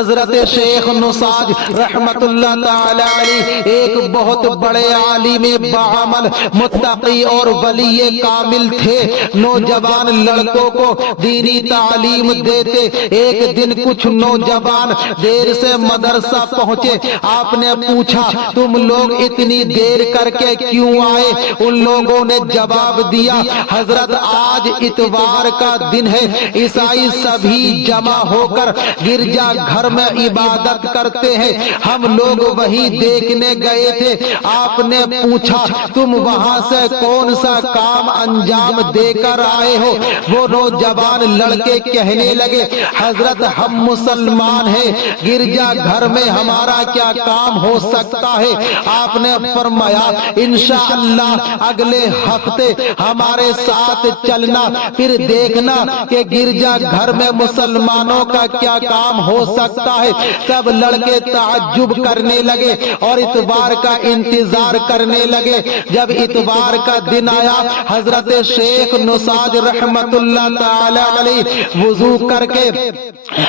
حضرت شیخ نساج رحمت اللہ تعالی علیہ ایک بہت بڑے عالم بعمل متقی اور ولی کامل تھے۔ نوجوان لڑکوں کو دینی تعلیم دیتے۔ ایک دن کچھ نوجوان دیر سے مدرسہ پہنچے۔ آپ نے پوچھا تم لوگ اتنی دیر کر کے کیوں آئے؟ ان لوگوں نے جواب دیا حضرت آج اتوار کا دن ہے، عیسائی سبھی جمع ہو کر گرجا گھر میں عبادت کرتے ہیں، ہم لوگ وہیں دیکھنے گئے تھے۔ آپ نے پوچھا تم وہاں سے کون سا کام انجام دے کر آئے ہو؟ وہ نوجوان لڑکے کہنے لگے حضرت ہم مسلمان ہیں، گرجا گھر میں ہمارا کیا کام ہو سکتا ہے؟ آپ نے فرمایا انشاءاللہ اگلے ہفتے ہمارے ساتھ چلنا، پھر دیکھنا کہ گرجا گھر میں مسلمانوں کا کیا کام ہو سکتا ہے۔ سب لڑکے تعجب کرنے لگے اور اتوار کا انتظار کرنے لگے۔ جب اتوار کا دن آیا حضرت شیخ نساج رحمت اللہ تعالی علیہ وضو کر کے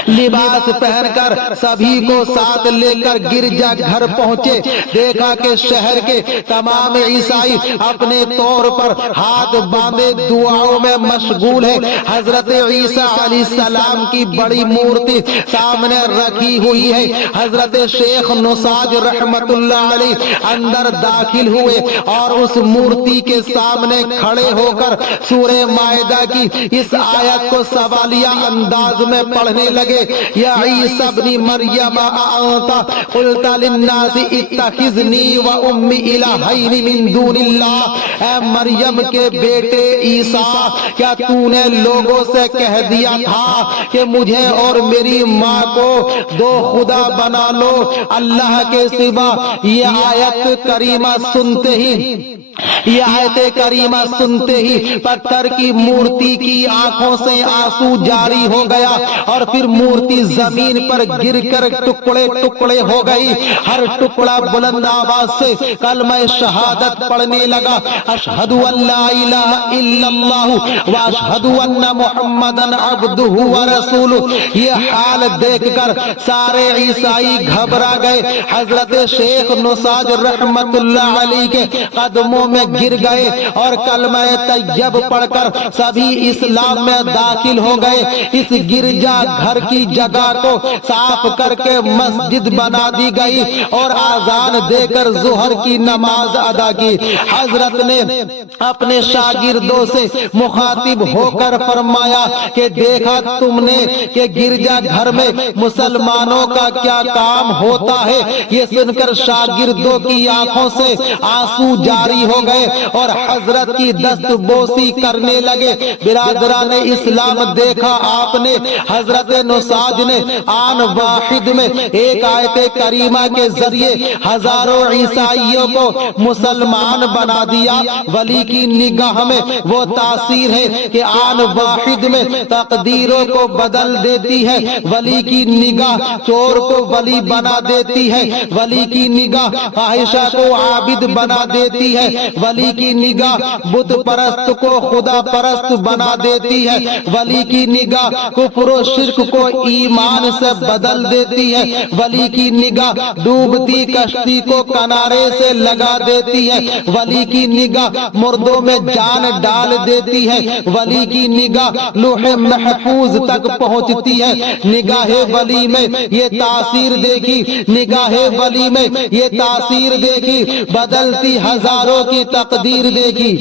لباس پہن کر سبھی کو ساتھ لے کر گرجا گھر پہنچے۔ دیکھا کہ شہر کے تمام عیسائی اپنے طور پر ہاتھ باندھے دعاؤں میں مشغول ہیں۔ حضرت عیسیٰ علیہ السلام کی بڑی مورتی سامنے رکھی ہوئی ہے۔ حضرت شیخ نساج رحمت اللہ علیہ اندر داخل ہوئے اور اس مورتی کے سامنے کھڑے ہو کر سورہ مائدہ کی اس آیت کو سوالیہ انداز میں پڑھنے لگے یا عیسیٰ ابن مریم اانت قلت للناس اتخذنی و امی الہین من دون اللہ، اے مریم کے بیٹے عیسیٰ کیا تو نے لوگوں سے کہہ دیا تھا کہ مجھے اور میری ماں کو دو خدا بنا لو اللہ کے سوا؟ یہ آیت کریمہ سنتے ہی پتھر کی مورتی کی آنکھوں سے آنسو جاری ہو گیا اور پھر مورتی زمین پر گر کر ٹکڑے ٹکڑے ہو گئی۔ ہر ٹکڑا بلند آواز سے کلمہ شہادت پڑھنے لگا، اشہد ان لا الہ الا اللہ و اشہد ان محمدن عبدہ و رسولہ۔ یہ حال دیکھ کر سارے عیسائی گھبرا گئے، حضرت شیخ نساج رحمت اللہ علیہ کے قدموں میں گر گئے اور کلمہ طیب پڑھ کر سبھی اسلام میں داخل ہو گئے۔ اس گرجا گھر کی جگہ کو صاف کر کے مسجد بنا دی گئی اور آذان دے کر ظہر کی نماز ادا کی۔ حضرت نے اپنے شاگردوں سے مخاطب ہو کر فرمایا کہ دیکھا تم نے کہ گرجا گھر میں مسلمانوں کا کیا کام ہوتا ہے؟ یہ سن کر شاگردوں کی آنکھوں سے آنسو جاری ہو گئے اور حضرت کی دست بوسی کرنے لگے۔ برادران اسلام دیکھا آپ نے حضرت نساج نے آن واحد میں ایک آیت کریمہ کے ذریعے ہزاروں عیسائیوں کو مسلمان بنا دیا۔ ولی کی نگاہ میں وہ تاثیر ہے کہ آن واحد میں تقدیروں کو بدل دیتی ہے۔ ولی کی نگاہ چور کو ولی بنا دیتی ہے، ولی کی نگاہ فاحشہ کو عابد بنا دیتی ہے، ولی کی نگاہ بت پرست کو خدا پرست بنا دیتی ہے، ولی کی نگاہ کفر و شرک کو ایمان سے بدل دیتی ہے، ولی کی نگاہ ڈوبتی کشتی کو کنارے سے لگا دیتی ہے، ولی کی نگاہ مردوں میں جان ڈال دیتی ہے، ولی کی نگاہ لوح محفوظ تک پہنچتی ہے۔ نگاہ ولی میں یہ تاثیر دیکھی، نگاہ ولی میں یہ تاثیر دیکھی، بدلتی ہزاروں کی تقدیر دیکھی۔